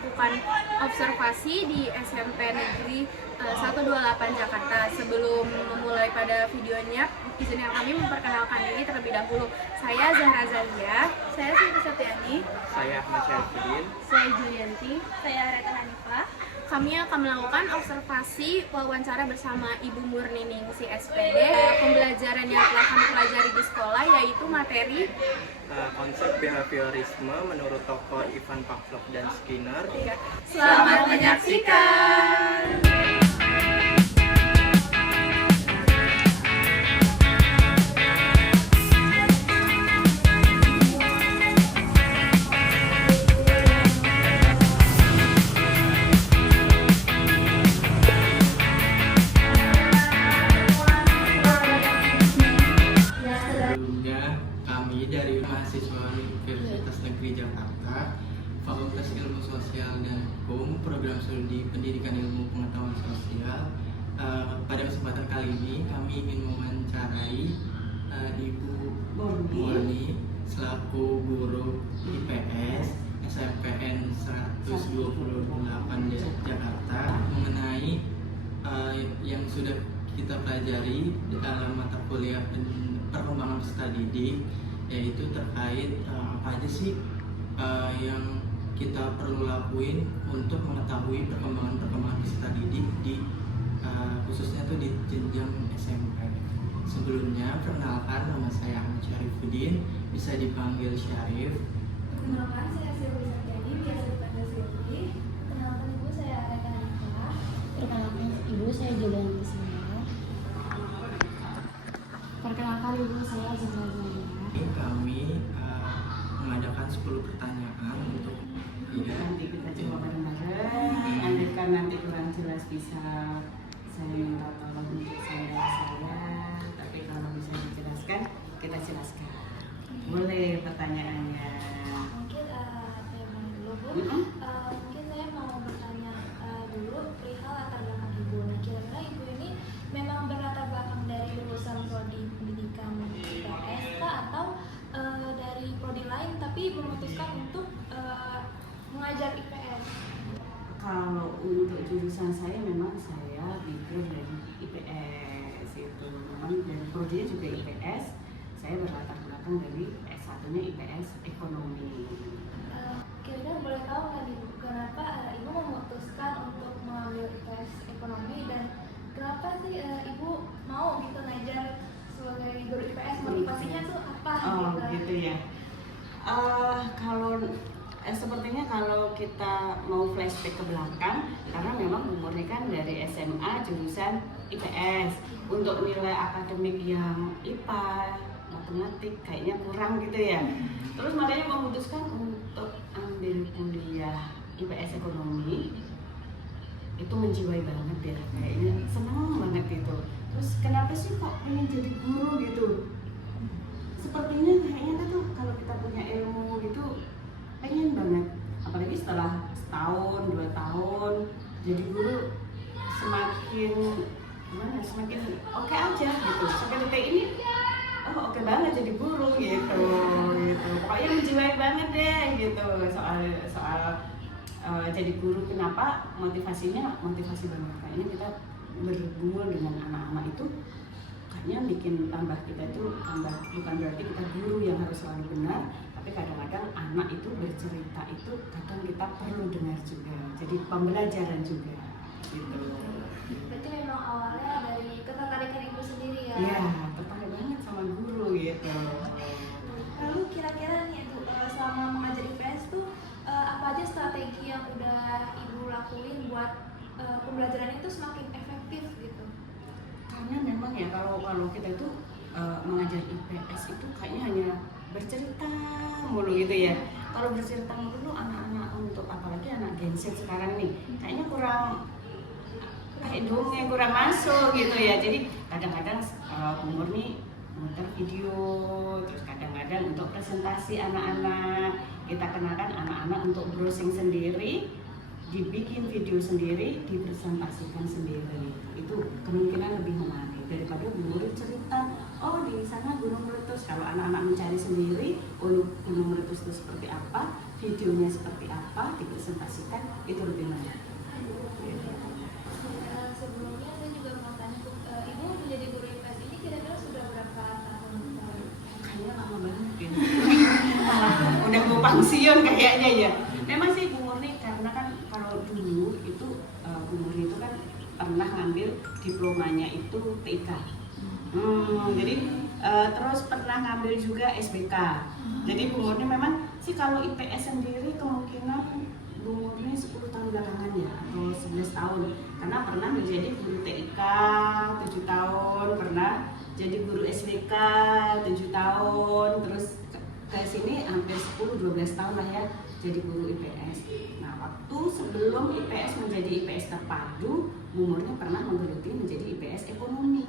melakukan observasi di SMP Negeri 128 Jakarta. Sebelum memulai pada videonya, izinkan kami memperkenalkan diri terlebih dahulu. Saya Zahra Zalia. Saya Siti Septiani. Saya Ahmad Syarifudin. Saya Julianti. Saya Reta Hanifah. Kami akan melakukan observasi wawancara bersama Ibu Murni Ningsi SPD. Pembelajaran yang telah kami pelajari di sekolah yaitu materi Konsep behaviorisme menurut tokoh Ivan Pavlov dan Skinner. Selamat menyaksikan. Kami dari mahasiswa Universitas Negeri Jakarta, Fakultas Ilmu Sosial dan Hukum, Program Studi Pendidikan Ilmu Pengetahuan Sosial. Pada kesempatan kali ini kami ingin mewawancarai Ibu Murni selaku guru IPS SMPN 128 Jakarta mengenai yang sudah kita pelajari dalam mata kuliah perkembangan peserta didik, yaitu terkait apa aja sih yang kita perlu lakuin untuk mengetahui perkembangan peserta didik di khususnya tuh di jenjang SMP. Sebelumnya perkenalkan, nama saya Ahmad Syarifudin, bisa dipanggil Syarif. Perkenalkan, saya Siti Septiani, biasa dipanggil Siti. Perkenalkan, ibu saya Reta Hanifah. Perkenalkan, ibu saya Julianti. Perkenalkan, ibu saya Zahra Zalia. Kami mengadakan 10 pertanyaan untuk nanti kita coba bareng-bareng. Andaikan nanti kurang jelas bisa saya minta tolong untuk saya. Tapi kalau bisa dijelaskan, kita jelaskan. Boleh pertanyaannya? Mungkin saya mau dulu, Bu. Mungkin saya mau bertanya dulu perihal latar belakang ibu. Nah, kira-kira ibu ini memang berlatar belakang dari lulusan prodi pendidikan IPS kah, atau dari prodi lain tapi memutuskan untuk mengajar IPS? Kalau untuk jurusan saya memang saya background dari IPS itu, memang dari prodinya juga IPS. Saya berlatar belakang dari S1-nya IPS Ekonomi. Kira-kira boleh tahu nggak ibu, kenapa ibu memutuskan untuk mengambil IPS Ekonomi, dan kenapa sih ibu mau gitu ngajar sebagai guru IPS? Motivasinya tuh apa? Gitu ya. Kalau sepertinya kalau kita mau flashback ke belakang, karena memang umurnya kan dari SMA jurusan IPS, untuk nilai akademik yang IPA, matematik kayaknya kurang gitu ya. Terus makanya memutuskan untuk ambil kuliah IPS Ekonomi. Itu menjiwai banget ya, kayaknya senang banget itu. Terus kenapa sih kok pengen jadi guru gitu? Sepertinya kayaknya tuh kalau kita punya ilmu gitu pengen banget, apalagi setelah setahun 2 tahun jadi guru, semakin gimana, semakin oke aja gitu. Sampai detik ini oke banget jadi guru gitu. Pokoknya menjiwai banget deh gitu soal jadi guru. Kenapa? Motivasi banget. Kayaknya kita bergumul dengan anak-anak itu kayaknya bikin tambah kita itu tambah, bukan berarti kita guru yang harus selalu benar, tapi kadang-kadang anak itu bercerita itu kadang kita perlu dengar juga, jadi pembelajaran juga gitu. Berarti memang awalnya dari ketertarikan ibu sendiri ya? Iya, tertarik banget sama guru gitu. Lalu kira-kira nih ibu, selama mengajar IPS tuh apa aja strategi yang udah ibu lakuin buat pembelajaran itu semakin efektif gitu? Karena memang ya kalau kita itu mengajar IPS itu kayaknya hanya bercerita mulu gitu ya. Kalau bercerita mulu anak-anak, untuk apalagi anak Gen Z sekarang nih, kayaknya kurang kayak dongeng, kurang masuk gitu ya. Jadi kadang-kadang umur nih muter video, terus kadang-kadang untuk presentasi anak-anak, kita kenalkan anak-anak untuk browsing sendiri, dibikin video sendiri, dipresentasikan sendiri. Itu kemungkinan lebih menarik daripada guru cerita oh di sana gunung meletus. Kalau anak-anak mencari sendiri, oh gunung meletus itu seperti apa, videonya seperti apa, dipresentasikan, itu lebih menarik. Sebelumnya saya juga mau tanya, Ibu menjadi guru IPS ini kira-kira sudah berapa tahun? Kayaknya lama banget ya. Udah mau pensiun kayaknya ya. Memang sih Bu Murni, karena kan kalau dulu itu Bu Murni itu kan pernah ngambil diplomanya itu TIK. Jadi terus pernah ngambil juga SBK. Jadi Bu Murni memang sih kalau IPS sendiri kemungkinan Bu Murni 10 tahun belakangan ya, atau 11 tahun. Karena pernah menjadi guru TIK 7 tahun, pernah jadi guru SBK 7 tahun, terus ke sini hampir 10-12 tahun lah ya jadi guru IPS. Nah, waktu sebelum IPS menjadi IPS terpadu, Bu Murni pernah menggeluti menjadi IPS ekonomi.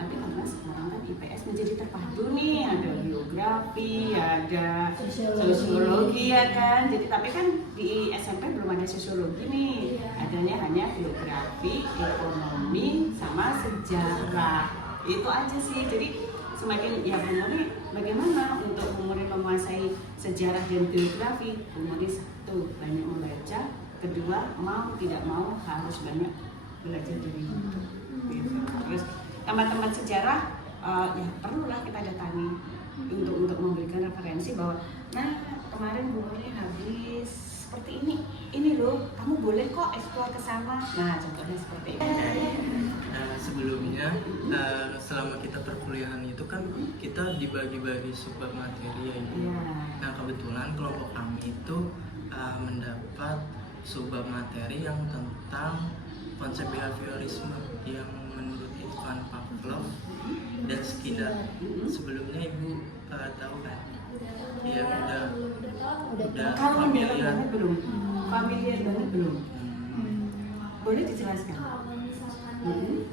Tapi karena sekarang kan IPS menjadi terpadu nih, ada geografi, ada sosiologi ya kan. Jadi tapi kan di SMP belum ada sosiologi nih. Adanya hanya geografi, ekonomi, sama sejarah. Itu aja sih. Jadi semakin ya Bu Murni bagaimana untuk Bu Murni menguasai sejarah dan geografi. Bu Murni satu, banyak membaca. Kedua, mau tidak mau harus banyak belajar dari YouTube. Gitu. Terus tempat-tempat sejarah ya perlulah kita datangi untuk memberikan referensi bahwa nah kemarin Bu Murni habis seperti ini loh, kamu boleh kok eksplor ke sana. Nah contohnya seperti itu. Sebelumnya selama kita perkuliahan itu kan kita dibagi-bagi subbab materi ya Ibu. Nah kebetulan kelompok kami itu mendapat subbab materi yang tentang konsep behaviorisme yang menurut Ivan Pavlov dan Skinner. Sebelumnya Ibu tahu kan? Iya udah familiar familiar. banget belum? Familiar banget belum? Boleh dijelaskan? Kalau misalkan dari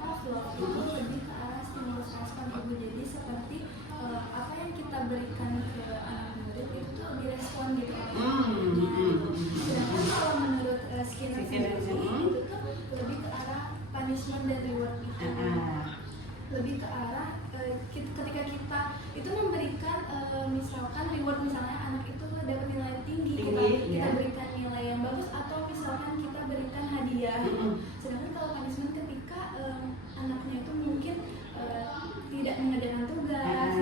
Pavlov itu lebih ke arah stimulus respon Ibu, jadi seperti apa yang kita berikan ke anak murid itu direspon gitu. Sedangkan kalau menurut Skinner sendiri itu tuh lebih ke arah punishment dan reward gitu. Lebih ke arah ketika kita itu memberikan misalkan reward, misalnya anak itu dapat nilai tinggi, kita berikan nilai yang bagus, atau misalkan kita berikan hadiah. Sedangkan kalau punishment ketika anaknya itu mungkin tidak mengerjakan tugas,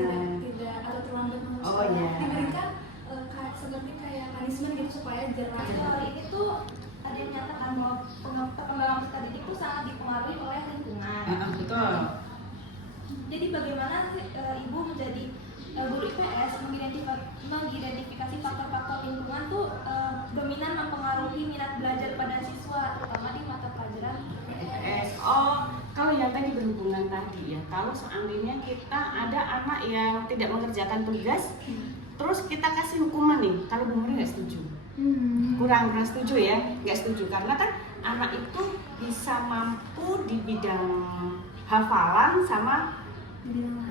tidak atau terlambat mengurus diberikan seperti kayak punishment gitu supaya jelas. Ini tuh ada yang nyatakan bahwa perkembangan peserta didik itu sangat dipengaruhi oleh lingkungan. Betul. Jadi bagaimana Ibu menjadi guru IPS mengidentifikasi faktor-faktor lingkungan tuh dominan mempengaruhi minat belajar pada siswa, terutama di mata pelajaran IPS. Kalau yang tadi berhubungan tadi ya, kalau seandainya kita ada anak yang tidak mengerjakan tugas, terus kita kasih hukuman nih, kalau Bu Murni nggak setuju. Kurang setuju ya, nggak setuju karena kan anak itu bisa mampu di bidang hafalan sama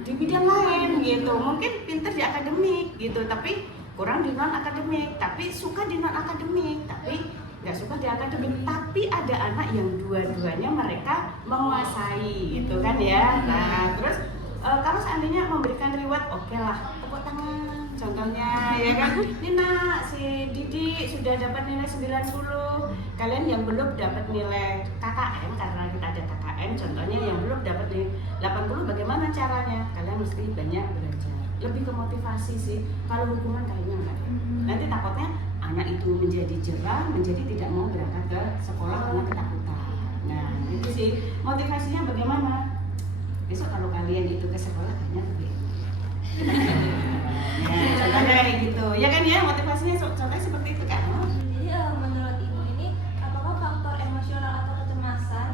di bidang lain gitu, mungkin pintar di akademik gitu, tapi kurang di non akademik, tapi suka di non akademik, tapi nggak suka di akademik. Tapi ada anak yang dua-duanya mereka menguasai gitu kan ya. Nah terus kalau seandainya memberikan reward, oke lah, tepuk tangan contohnya ya kan. Ini nak si Didi sudah dapat nilai 90, kalian yang belum dapat nilai KKN, karena kita ada KKN contohnya, yang belum dapat nilai 80 bagaimana caranya? Kalian mesti banyak belajar, lebih ke motivasi sih. Kalau hukuman kayaknya enggak ya. Nanti takutnya anak itu menjadi jerah, menjadi tidak mau berangkat ke sekolah karena ketakutan. Nah itu sih motivasinya bagaimana? Besok kalau kalian itu ke sekolah kayaknya lebih ya, contohnya kayak gitu ya kan ya, motivasinya contohnya seperti itu kan. Jadi menurut Ibu ini apakah faktor emosional atau kecemasan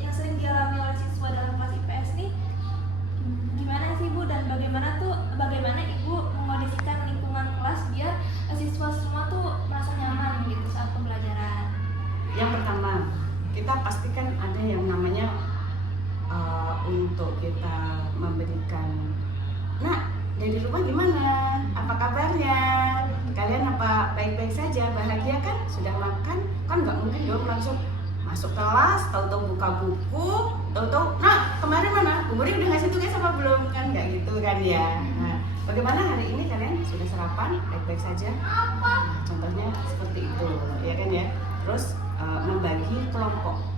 yang sering dialami oleh siswa dalam kelas IPS nih gimana sih Bu, dan bagaimana Ibu memodifikasikan lingkungan kelas biar siswa semua tuh merasa nyaman gitu saat pembelajaran? Yang pertama, kita pastikan ada yang namanya untuk kita memberikan, nah dari rumah gimana, apa kabarnya, kalian apa baik-baik saja, bahagia kan, sudah makan kan, nggak mungkin dong langsung masuk kelas, tahu-tahu buka buku, tahu-tahu, nah kemarin mana? Bu Muri udah ngasih tugas apa belum? Kan nggak gitu kan ya. Nah, bagaimana hari ini kalian sudah sarapan? Baik-baik saja? Nah, contohnya seperti itu, ya kan ya. Terus membagi kelompok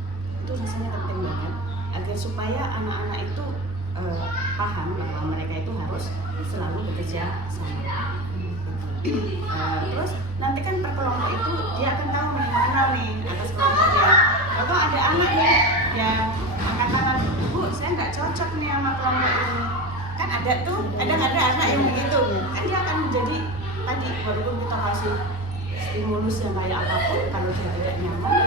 itu rasanya penting banget agar supaya anak-anak itu paham bahwa mereka itu harus selalu bekerja sama. Terus nanti kan per kelompok itu dia akan tahu mengenal nih atas kelompoknya. Atau ada anak nih yang mengatakan, Bu, saya nggak cocok nih sama kelompok ini. Kan ada tuh, ada anak yang begitu. Kan dia akan menjadi tadi walaupun kita kasih stimulus yang kayak apapun, kalau dia tidak nyaman,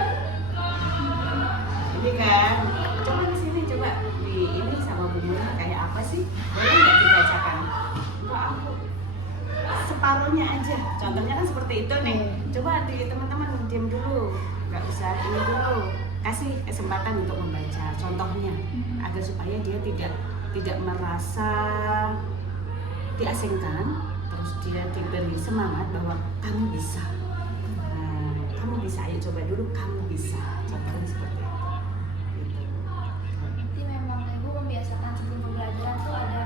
ini kan coba di sini coba di ini sama Bu Muna kayak apa sih? Boleh nggak dibacakan? Enggak, aku separuhnya aja. Contohnya kan seperti itu nih. Coba di teman-teman diam dulu, nggak usah ini dulu. Kasih kesempatan untuk membaca contohnya agar supaya dia tidak merasa diasingkan. Terus dia diberi semangat bahwa kamu bisa. Kamu bisa, ayo coba dulu, kamu bisa. Contohnya seperti itu. Jadi memang Ibu membiasakan sebelum pembelajaran tuh ada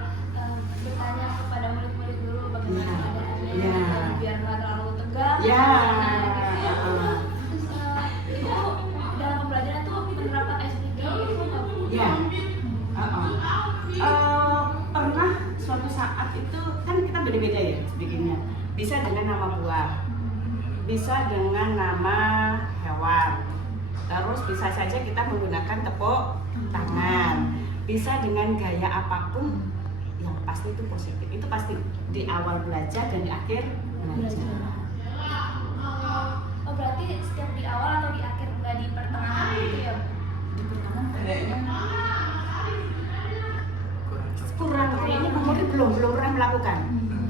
bertanya kepada murid-murid dulu bagaimana keadaannya, biar nggak terlalu tegang. Ya. Terus Ibu dalam pembelajaran tuh penerapan SPG itu nggak Bu? Ya. Pernah suatu saat itu kan kita beda-beda ya bikinnya. Bisa dengan nama buah, bisa dengan nama hewan. Terus bisa saja kita menggunakan tepuk tangan. Bisa dengan gaya apapun yang pasti itu positif. Itu pasti di awal belajar dan di akhir belajar. Oh berarti setiap di awal atau di akhir, nggak di pertengahan gitu ya? Di pertengahan kayaknya kurang, kayaknya Murni belum pernah melakukan.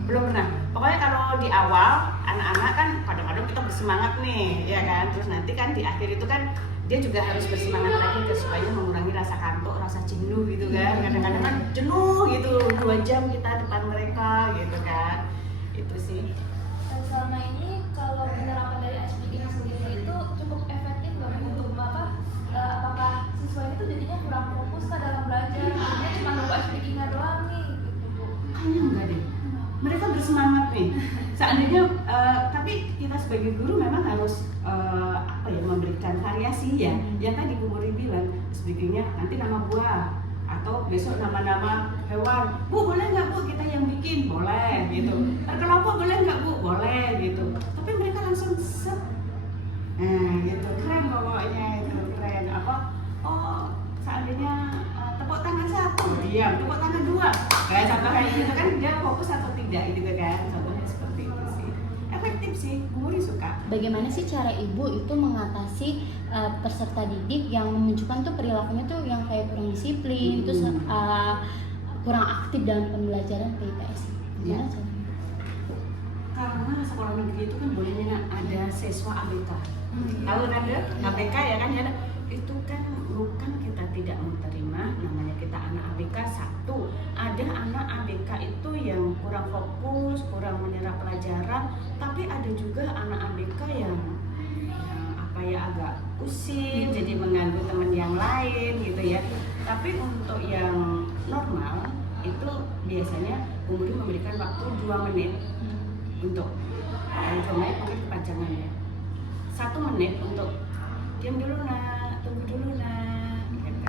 Belum pernah. Pokoknya kalau di awal anak-anak kan kadang-kadang kita bersemangat nih, ya kan. Terus nanti kan di akhir itu kan dia juga harus bersemangat lagi supaya mengurangi rasa kantuk, rasa jenuh gitu kan. Kadang-kadang kan jenuh gitu 2 jam kita depan mereka gitu kan. Itu sih. Dan selama ini kalau penerapan dari SPG sendiri itu cukup efektif nggak Bu untuk apakah siswa itu jadinya kurang fokus kah dalam belajar? Jadinya cuma nunggu SPG-nya doang nih gitu Bu. Kayaknya enggak deh. Mereka bersemangat nih. Seandainya tapi kita sebagai guru memang harus memberikan variasi ya. Yang tadi Bu Muri bilang, sebetulnya nanti nama buah atau besok nama-nama hewan. Bu, boleh nggak Bu kita yang bikin? Boleh gitu. Terkelompok boleh nggak Bu? Boleh gitu. Tapi mereka langsung set. Nah, gitu. Keren pokoknya itu, keren. Seandainya tepuk tangan 1, diam. Tepuk tangan 2. Kayak contoh kayak gitu kan dia fokus atau tidak gitu kan. Contohnya seperti itu sih. Efektif sih, Bu Muri suka. Bagaimana sih cara ibu itu mengatasi peserta didik yang menunjukkan tuh perilakunya tuh yang kayak kurang disiplin, terus kurang aktif dalam pembelajaran PIPS? Gimana caranya? Karena sekolah negeri itu kan bolehnya ada siswa ABK. Tahu ada ABK ya kan ya? Itu kan bukan kita tidak menerima, namanya kita anak ABK satu. Ada anak ABK itu yang kurang fokus, kurang menyerap pelajaran, tapi ada juga anak ABK yang agak pusing, jadi mengganggu teman yang lain gitu ya. Tapi untuk yang normal itu biasanya Bu Muri memberikan waktu 2 menit untuk mungkin kepanjangan ya. 1 menit untuk diam dulu nak, tunggu dulu nak gitu.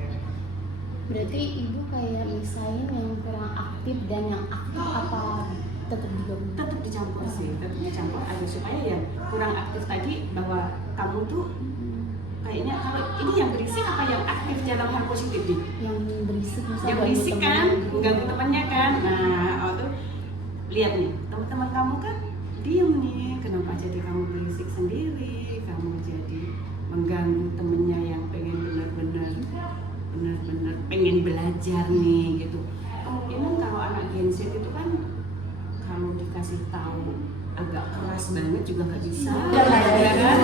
Berarti ibu kayak misain yang kurang aktif dan yang aktif apa tetap digabung? Tetap dicampur sih, tetap dicampur agar supaya yang kurang aktif tadi bahwa kamu tuh kayaknya kalau ini yang berisik apa yang aktif dalam hal positif nih? Yang berisik misalnya Yang berisik kan, mengganggu temannya kan. Nah, tuh lihat nih, teman-teman kamu kan diem nih, kenapa jadi kamu berisik sendiri? Kamu jadi mengganggu temennya yang pengen benar-benar pengen belajar nih gitu. Kemungkinan kalau anak Gen Z itu kan kalau dikasih tahu agak keras banget juga nggak bisa. Ya kan?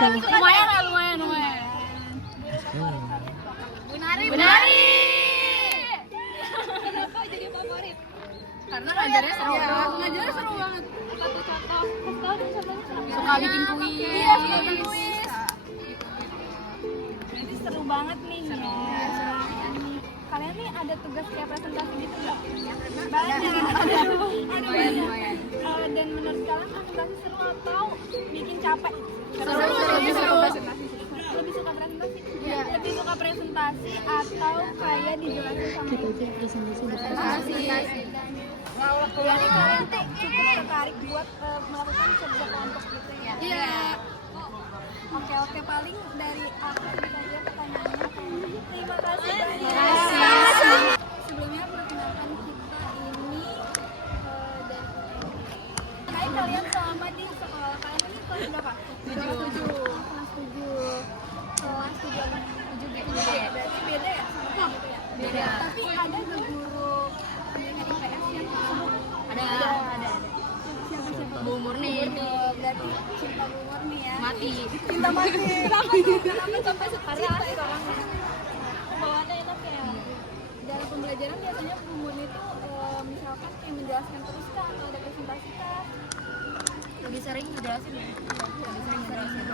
Lumayan lah, lumayan. Bunari. Kenapa jadi favorit? Karena ngajarnya seru. Ngajarnya seru banget. Suka bikin kuis. Iya, bikin kuis. Berarti seru banget nih. Kalian nih ada tugas kayak presentasi gitu nggak? Banyak. Dan menurut kalian presentasi seru atau bikin capek? Lebih seru. Lebih suka presentasi? Iya. Lebih suka presentasi atau kayak dijelasin sama Kita aja presentasi di Presentasi. Jadi kalian tuh cukup tertarik buat melakukan kerja kelompok gitu ya? Iya. Oke, paling dari aku itu aja pertanyaannya. Terima kasih banyak. Sebelumnya perkenalkan kita ini dari Hai kalian, selama di sekolah kalian ini kelas berapa? Kelas 7. Kelas 7 berarti beda ya sama gitu ya? Beda. Tapi ada gak guru pendidikan IPS yang seru? Ada. Siapa? Bu Murni. Berarti cinta Bu Murni ya? Mati. Cinta mati. Kenapa tuh? Kenapa sampai sekarang sih orangnya? Bawaannya enak ya. Dalam pembelajaran biasanya Bu Murni itu misalkan kayak menjelaskan terus kah atau ada presentasi kah? Lebih sering ngejelasin ya. Lebih sering ngejelasin.